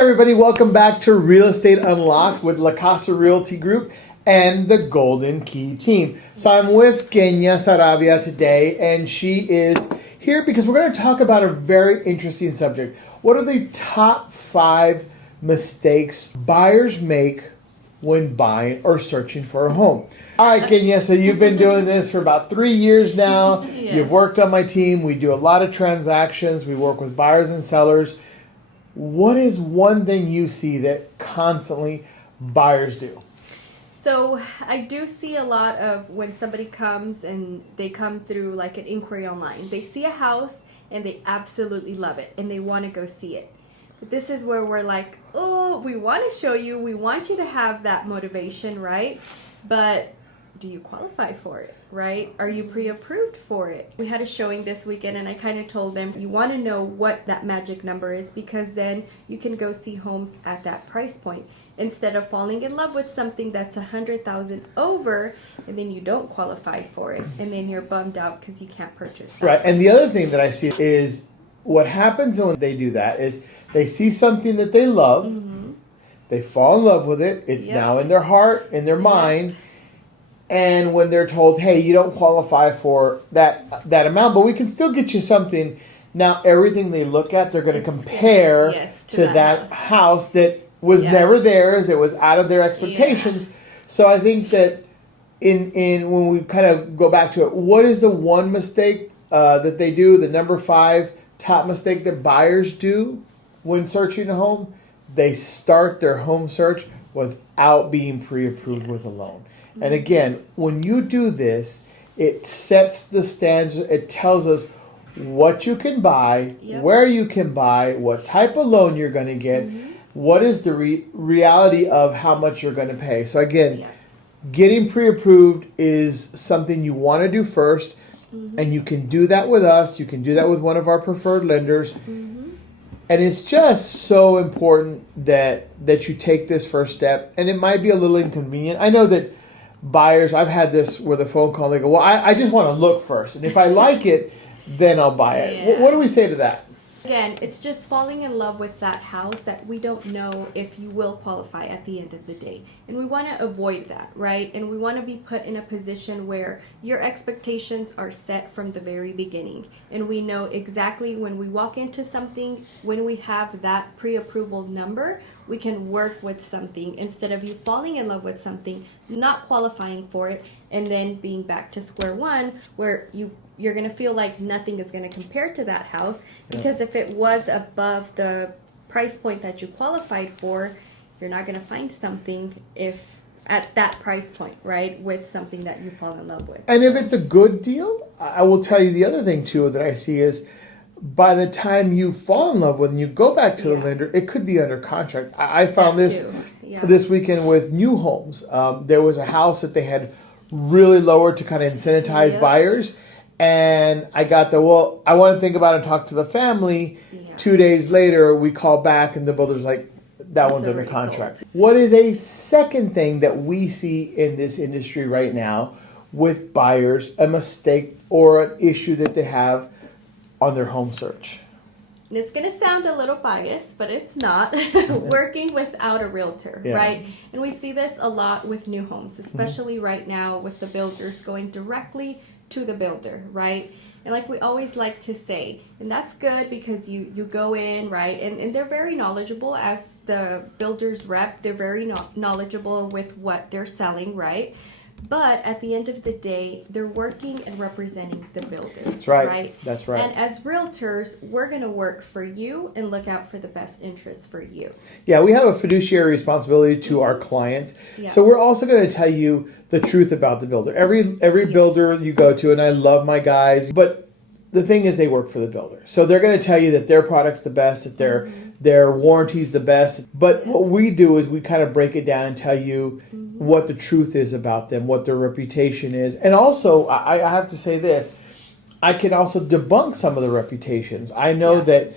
Everybody, welcome back to Real Estate Unlocked with La Casa Realty Group and the Golden Key team. So I'm with Kenya Sarabia today, and she is here because we're going to talk about a very interesting subject. What are the top 5 mistakes buyers make when buying or searching for a home? All right, Kenya, so you've been doing this for about 3 years now. Yes. You've worked on my team. We do a lot of transactions. We work with buyers and sellers. What is one thing you see that constantly buyers do? So I do see a lot of when somebody comes and they come through like an inquiry online. They see a house and they absolutely love it and they want to go see it. But this is where we're like, oh, we want to show you. We want you to have that motivation, right? But do you qualify for it, right? Are you pre-approved for it? We had a showing this weekend and I kind of told them, you want to know what that magic number is because then you can go see homes at that price point instead of falling in love with something that's $100,000 over and then you don't qualify for it and then you're bummed out because you can't purchase that. Right, and the other thing that I see is what happens when they do that is they see something that they love, they fall in love with it, it's now in their heart, in their mind. And when they're told, hey, you don't qualify for that amount, but we can still get you something. Now, everything they look at, they're going to compare to that house that was never theirs. It was out of their expectations. So I think that in when we kind of go back to it, what is the one mistake that they do, the number 5 top mistake that buyers do when searching a home? They start their home search without being pre-approved with a loan. And again, when you do this, it sets the standards. It tells us what you can buy, where you can buy, what type of loan you're going to get, what is the reality of how much you're going to pay. So again, getting pre-approved is something you want to do first, and you can do that with us. You can do that with one of our preferred lenders. And it's just so important that you take this first step. And it might be a little inconvenient. I know that buyers, I've had this with a phone call, they go, well, I just want to look first. And if I like it, then I'll buy it. What do we say to that? Again, it's just falling in love with that house that we don't know if you will qualify at the end of the day. And we want to avoid that, right? And we want to be put in a position where your expectations are set from the very beginning. And we know exactly when we walk into something, when we have that pre-approval number, we can work with something instead of you falling in love with something, not qualifying for it, and then being back to square one where you're going to feel like nothing is going to compare to that house because if it was above the price point that you qualified for, you're not going to find something if at that price point, right, with something that you fall in love with. And if it's a good deal, I will tell you the other thing too that I see is by the time you fall in love with and you go back to the lender, it could be under contract. I found this weekend with new homes. There was a house that they had really lowered to kind of incentivize buyers. And I got I want to think about it and talk to the family. 2 days later, we call back and the builder's like, that one's under contract. What is a second thing that we see in this industry right now with buyers, a mistake or an issue that they have on their home search? It's going to sound a little biased, but it's not. Working without a realtor, right? And we see this a lot with new homes, especially right now with the builders going directly to the builder, right? And like we always like to say, and that's good because you go in, right? And they're very knowledgeable as the builder's rep. They're very knowledgeable with what they're selling, right? But at the end of the day, they're working and representing the builder. That's right. That's right. And as realtors, we're going to work for you and look out for the best interests for you. Yeah, we have a fiduciary responsibility to our clients. So we're also going to tell you the truth about the builder. Every builder you go to, and I love my guys, but the thing is they work for the builder. So they're going to tell you that their product's the best, that their warranty's the best. But what we do is we kind of break it down and tell you what the truth is about them, what their reputation is. And also, I have to say this, I can also debunk some of the reputations. I know that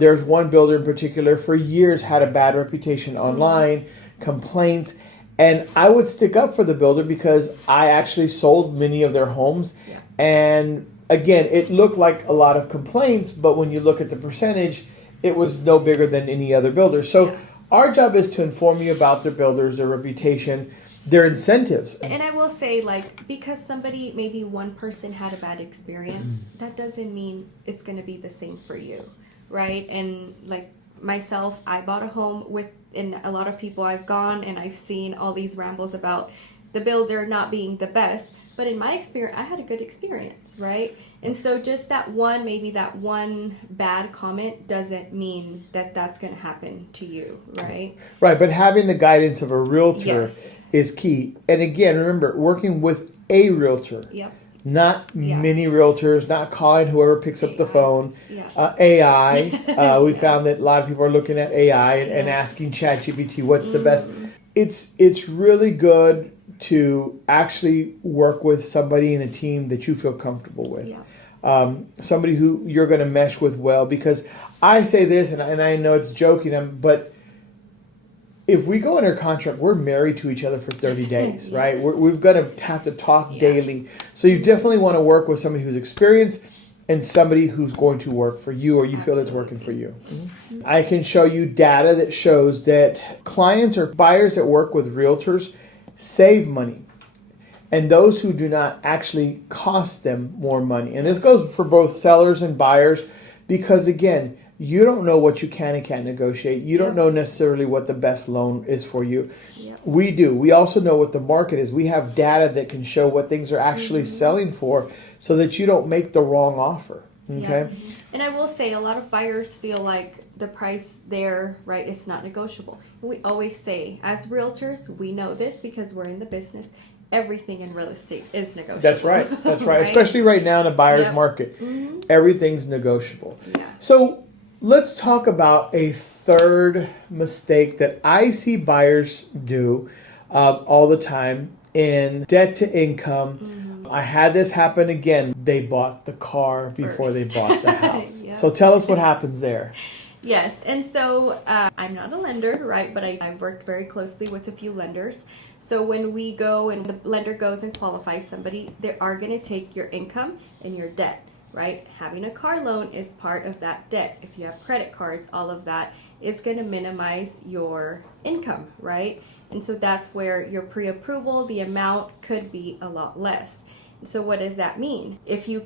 there's one builder in particular for years had a bad reputation online, complaints, and I would stick up for the builder because I actually sold many of their homes. And again, it looked like a lot of complaints, but when you look at the percentage, it was no bigger than any other builder. So Yeah. our job is to inform you about their builders, their reputation, their incentives. And I will say, like, because somebody, maybe one person had a bad experience, that doesn't mean it's going to be the same for you, right? And like myself, I bought a home with, and a lot of people I've gone and I've seen all these rambles about the builder not being the best. But in my experience, I had a good experience, right? And so just that one, maybe that one bad comment doesn't mean that that's going to happen to you, right? Right, but having the guidance of a realtor Yes. is key. And again, remember, working with a realtor, Yep. not Yeah. many realtors, not calling whoever picks up the phone. Yeah. AI, we found that a lot of people are looking at AI and Yeah. asking ChatGPT, what's the best? It's really good to actually work with somebody in a team that you feel comfortable with. Yeah. Somebody who you're going to mesh with well, because I say this, and I know it's joking, but if we go under contract, we're married to each other for 30 days, Yeah. right? We've got to have to talk Yeah. daily. So you definitely want to work with somebody who's experienced and somebody who's going to work for you, or you feel that's working for you. I can show you data that shows that clients or buyers that work with realtors save money, and those who do not actually cost them more money. And this goes for both sellers and buyers, because again, you don't know what you can and can't negotiate. You don't know necessarily what the best loan is for you. Yep. We do. We also know what the market is. We have data that can show what things are actually selling for, so that you don't make the wrong offer. Okay? Yeah. And I will say, a lot of buyers feel like the price there, right, is not negotiable. We always say, as realtors, we know this because we're in the business. Everything in real estate is negotiable. That's right. That's right. Especially right now in a buyer's Yep. market. Everything's negotiable. Yeah. So let's talk about a third mistake that I see buyers do all the time in debt to income. I had this happen again. They bought the car before they bought the house. Yep. So tell us what happens there. Yes, and so I'm not a lender, right, but I've worked very closely with a few lenders. So when we go and the lender goes and qualifies somebody, they are going to take your income and your debt, right? Having a car loan is part of that debt. If you have credit cards, all of that is going to minimize your income, right? And so that's where your pre-approval, the amount could be a lot less. So what does that mean? If you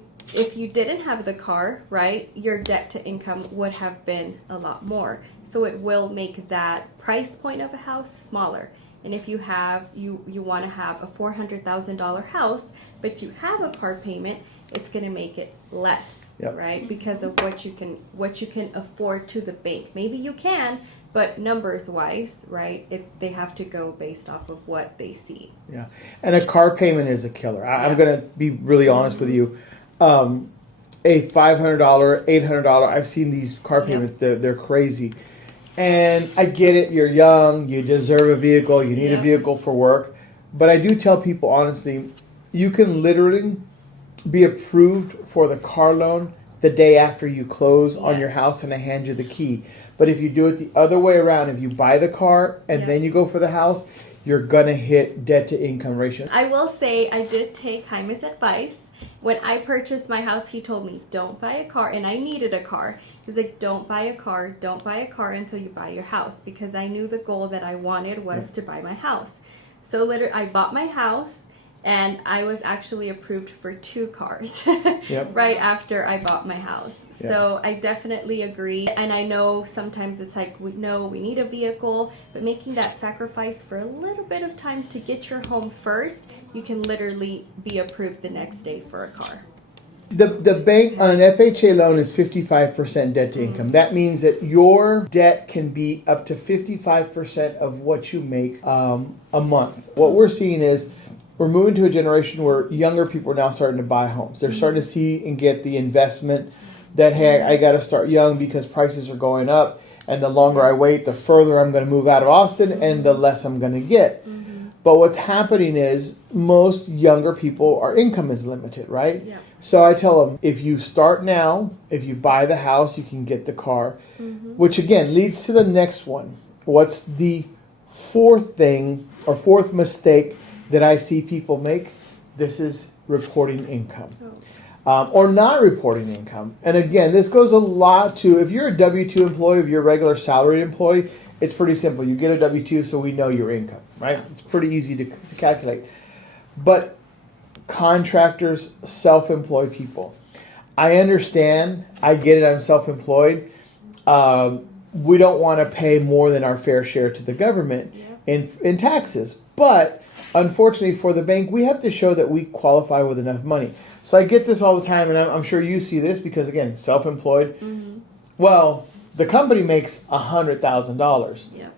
didn't have the car, right, your debt to income would have been a lot more. So it will make that price point of a house smaller. And if you have you want to have a $400,000 house, but you have a car payment, it's going to make it less, right? Because of what you can afford to the bank. Maybe you can, but numbers wise, right, they have to go based off of what they see. Yeah. And a car payment is a killer. I'm going to be really honest with you. A $500, $800, I've seen these car payments, they're crazy. And I get it, you're young, you deserve a vehicle, you need a vehicle for work. But I do tell people honestly, you can literally be approved for the car loan the day after you close on your house and I hand you the key. But if you do it the other way around, if you buy the car and then you go for the house, you're going to hit debt to income ratio. I will say I did take Jaime's advice. When I purchased my house, he told me, don't buy a car, and I needed a car. He's like, don't buy a car until you buy your house, because I knew the goal that I wanted was to buy my house. So literally, I bought my house, and I was actually approved for 2 cars right after I bought my house. So I definitely agree. And I know sometimes it's like, we need a vehicle, but making that sacrifice for a little bit of time to get your home first, you can literally be approved the next day for a car. The bank on an FHA loan is 55% debt to income. That means that your debt can be up to 55% of what you make a month. What we're seeing is we're moving to a generation where younger people are now starting to buy homes. They're starting to see and get the investment that, hey, I got to start young because prices are going up. And the longer I wait, the further I'm going to move out of Austin and the less I'm going to get. But what's happening is most younger people, our income is limited, right? Yeah. So I tell them, if you start now, if you buy the house, you can get the car, which again leads to the next one. What's the fourth thing or fourth mistake that I see people make? This is reporting income. or not reporting income. And again, this goes a lot to, if you're a W-2 employee, if you're a regular salaried employee, it's pretty simple. You get a W-2 so we know your income, right? It's pretty easy to calculate. But contractors, self-employed people, I understand, I get it, I'm self-employed. We don't want to pay more than our fair share to the government in taxes. But unfortunately for the bank, we have to show that we qualify with enough money. So I get this all the time, and I'm sure you see this because, again, self-employed. Mm-hmm. Well, the company makes $100,000. Yep.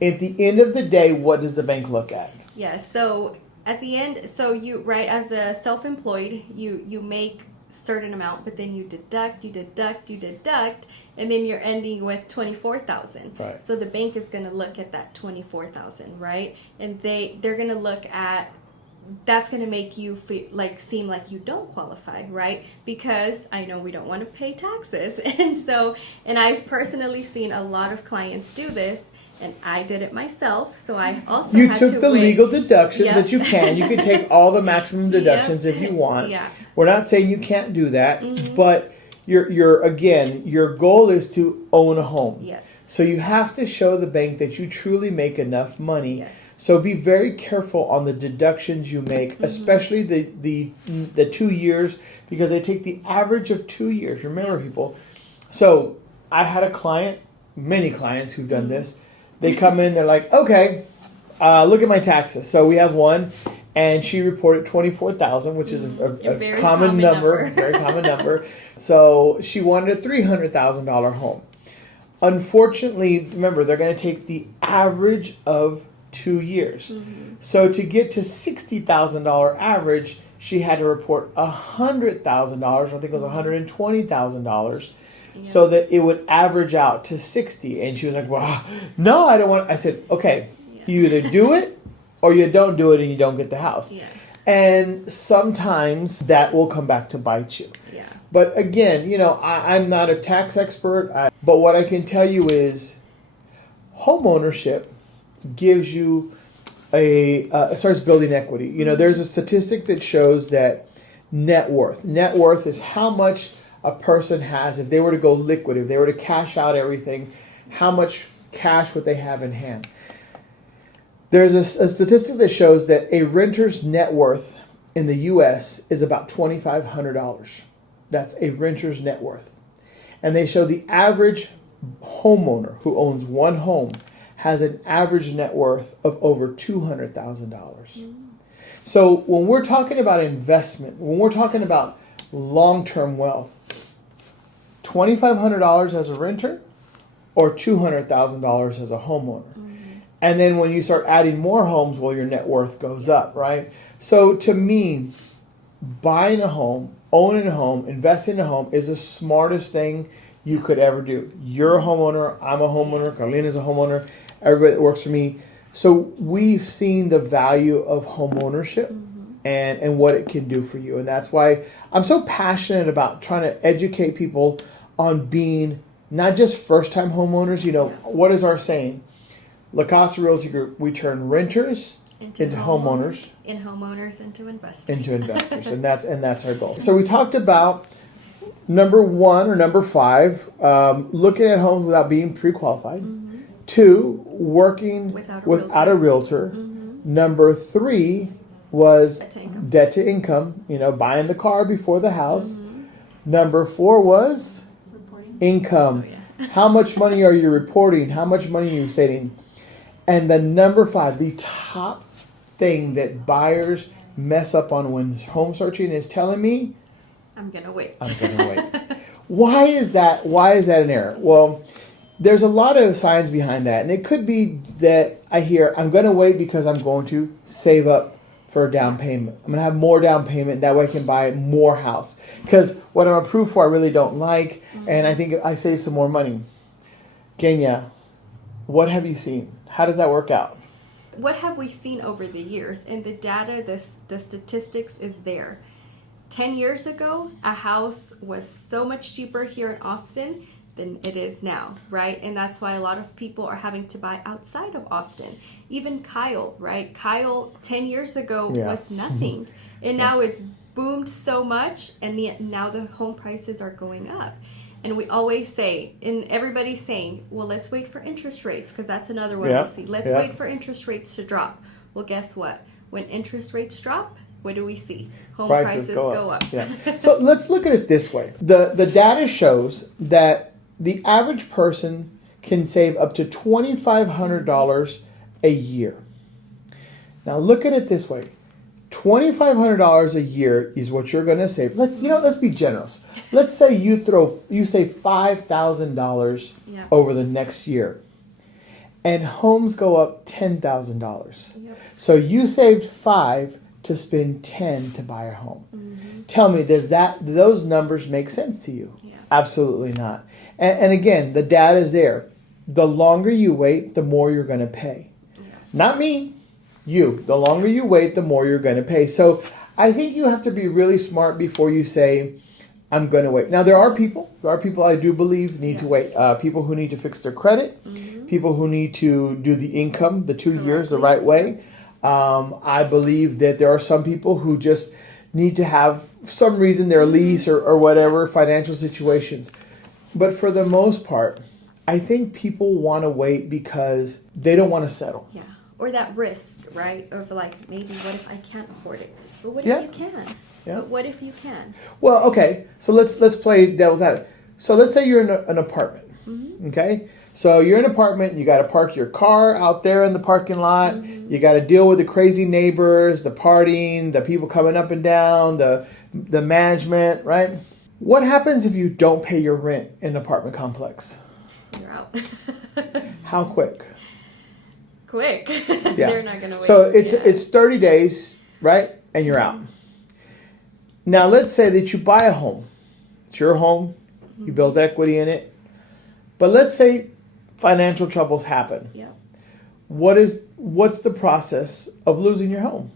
At the end of the day, what does the bank look at? Yes. So at the end, so you, right, as a self-employed, you make certain amount, but then you deduct, and then you're ending with 24,000. Right. So the bank is going to look at that 24,000, right? And they're going to look at, that's going to make you seem like you don't qualify, right? Because I know we don't want to pay taxes. And I've personally seen a lot of clients do this, and I did it myself. So I also You had took to the wait. legal deductions Yep. that you can. You can take all the maximum deductions if you want. Yeah. We're not saying you can't do that, Mm-hmm. but your goal is to own a home. Yes. So you have to show the bank that you truly make enough money. Yes. So be very careful on the deductions you make, Mm-hmm. especially the 2 years, because they take the average of 2 years. Remember, people. So I had a client, many clients who've done this. They come in, they're like, okay, look at my taxes. So we have one, and she reported 24,000, which is a very common number, number. very common number. So she wanted a $300,000 home. Unfortunately, remember, they're going to take the average of 2 years. Mm-hmm. So to get to $60,000 average, she had to report $100,000. I think it was $120,000. Yeah. So that it would average out to 60. And she was like, well, no, I don't want. I said, okay, you either do it or you don't do it and you don't get the house. Yeah. And sometimes that will come back to bite you. Yeah. But again, I'm not a tax expert, but what I can tell you is home ownership gives you it starts building equity. There's a statistic that shows that net worth is how much a person has if they were to go liquid, if they were to cash out everything, how much cash would they have in hand? There's a statistic that shows that a renter's net worth in the U.S. is about $2,500. That's a renter's net worth. And they show the average homeowner who owns one home has an average net worth of over $200,000. Mm. So when we're talking about investment, when we're talking about long-term wealth, $2,500 as a renter or $200,000 as a homeowner. Mm-hmm. And then when you start adding more homes, well, your net worth goes up, right? So to me, buying a home, owning a home, investing in a home is the smartest thing you could ever do. You're a homeowner, I'm a homeowner, Carlina's a homeowner, everybody that works for me. So we've seen the value of home ownership. Mm-hmm. And what it can do for you. And that's why I'm so passionate about trying to educate people on being not just first-time homeowners. What is our saying? La Casa Realty Group, we turn renters into homeowners. In homeowners into investors. and that's our goal. So we talked about number 1 or number 5, looking at homes without being pre-qualified. Mm-hmm. 2, working without a realtor. Mm-hmm. Number 3 was debt to income, buying the car before the house. Mm-hmm. Number 4 was reporting income. Oh, yeah. How much money are you reporting? How much money are you saving? And the number 5, the top thing that buyers mess up on when home searching is telling me, I'm going to wait. Why is that? Why is that an error? Well, there's a lot of science behind that. And it could be that I hear, I'm going to wait because I'm going to save up for a down payment. I'm going to have more down payment. That way I can buy more house. Because what I'm approved for, I really don't like. Mm-hmm. And I think I save some more money. Kenya, what have you seen? How does that work out? What have we seen over the years? And the data, the statistics is there. 10 years ago, a house was so much cheaper here in Austin than it is now, right? And that's why a lot of people are having to buy outside of Austin. Even Kyle, right? Kyle 10 years ago was nothing. And now it's boomed so much, and yet now the home prices are going up. And we always say, and everybody's saying, well, let's wait for interest rates, because that's another one we see. Let's wait for interest rates to drop. Well, guess what? When interest rates drop, what do we see? Home prices go up. Yeah. So let's look at it this way. The data shows that the average person can save up to $2,500 a year. Now look at it this way. $2,500 a year is what you're going to save. Let's be generous. Let's say you save $5,000 over the next year, and homes go up $10,000. Yep. So you saved $5 to spend $10 to buy a home. Mm-hmm. Tell me, do those numbers make sense to you? Yeah. Absolutely not. And again, the data is there. The longer you wait, the more you're going to pay. Yeah. Not me. You. The longer you wait, the more you're going to pay. So I think you have to be really smart before you say, I'm going to wait. Now, there are people I do believe need to wait. People who need to fix their credit, people who need to do the income, the 2 years the right way. I believe that there are some people who just need to have some reason their lease or whatever financial situations. But for the most part, I think people want to wait because they don't want to settle. Yeah. Or that risk, right? Of like, maybe what if I can't afford it? But what if you can? Yeah. But what if you can? Well, okay. So let's play devil's advocate. So let's say you're in an apartment. Mm-hmm. Okay. So you're in an apartment. You got to park your car out there in the parking lot. Mm-hmm. You got to deal with the crazy neighbors, the partying, the people coming up and down, the management, right? What happens if you don't pay your rent in an apartment complex? You're out. How quick? Quick. Yeah. They're not going to wait. So it's 30 days, right? And you're out. Now, let's say that you buy a home. It's your home. You build equity in it. But let's say financial troubles happen. Yeah. What's the process of losing your home?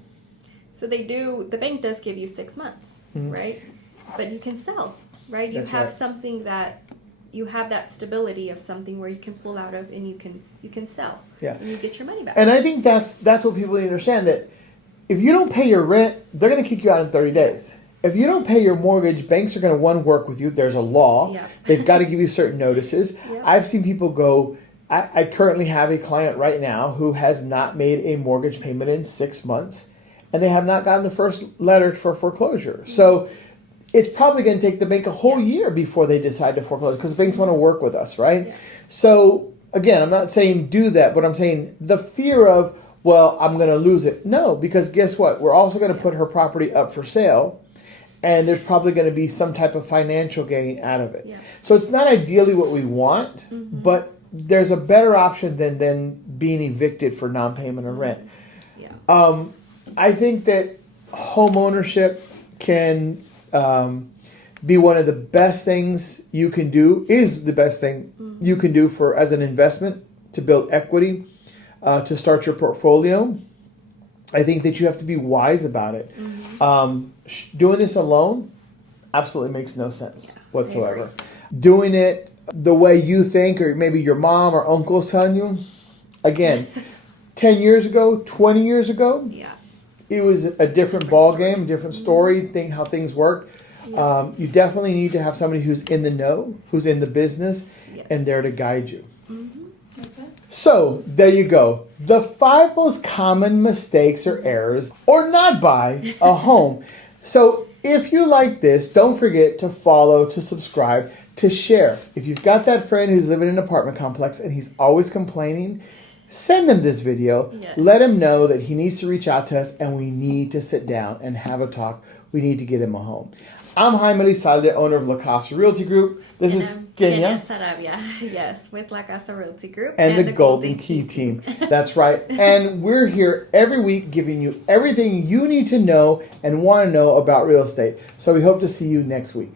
So the bank does give you 6 months, right? But you can sell, right? You have something that you have that stability of something where you can pull out of and you can sell. Yeah. And you get your money back. And I think that's what people need to understand, that if you don't pay your rent, they're going to kick you out in 30 days. If you don't pay your mortgage, banks are going to, work with you. There's a law. Yeah. They've got to give you certain notices. Yeah. I've seen people go, I currently have a client right now who has not made a mortgage payment in 6 months, and they have not gotten the first letter for foreclosure. Mm-hmm. So it's probably going to take the bank a whole year before they decide to foreclose, because the banks want to work with us, right? Yeah. So again, I'm not saying do that, but I'm saying the fear of, well, I'm going to lose it. No, because guess what? We're also going to put her property up for sale, and there's probably going to be some type of financial gain out of it. Yeah. So it's not ideally what we want, but there's a better option than being evicted for non-payment of rent. Yeah. I think that home ownership can be one of the best things you can do, is the best thing you can do as an investment to build equity, to start your portfolio. I think that you have to be wise about it. Doing this alone absolutely makes no sense whatsoever. Doing it the way you think, or maybe your mom or uncle's telling you, again, 10 years ago, 20 years ago, it was a different ball game, a different story, how things worked. Yeah. You definitely need to have somebody who's in the know, who's in the business, and there to guide you. That's it. So, there you go. The 5 most common mistakes or errors, or not buy a home. So, if you like this, don't forget to follow, to subscribe, to share. If you've got that friend who's living in an apartment complex and he's always complaining, send him this video. Yes. Let him know that he needs to reach out to us, and we need to sit down and have a talk. We need to get him a home. I'm Jaime Lizalde, owner of La Casa Realty Group. This is Kenya. Yes, with La Casa Realty Group. And the Golden Key team. That's right. And we're here every week giving you everything you need to know and want to know about real estate. So we hope to see you next week.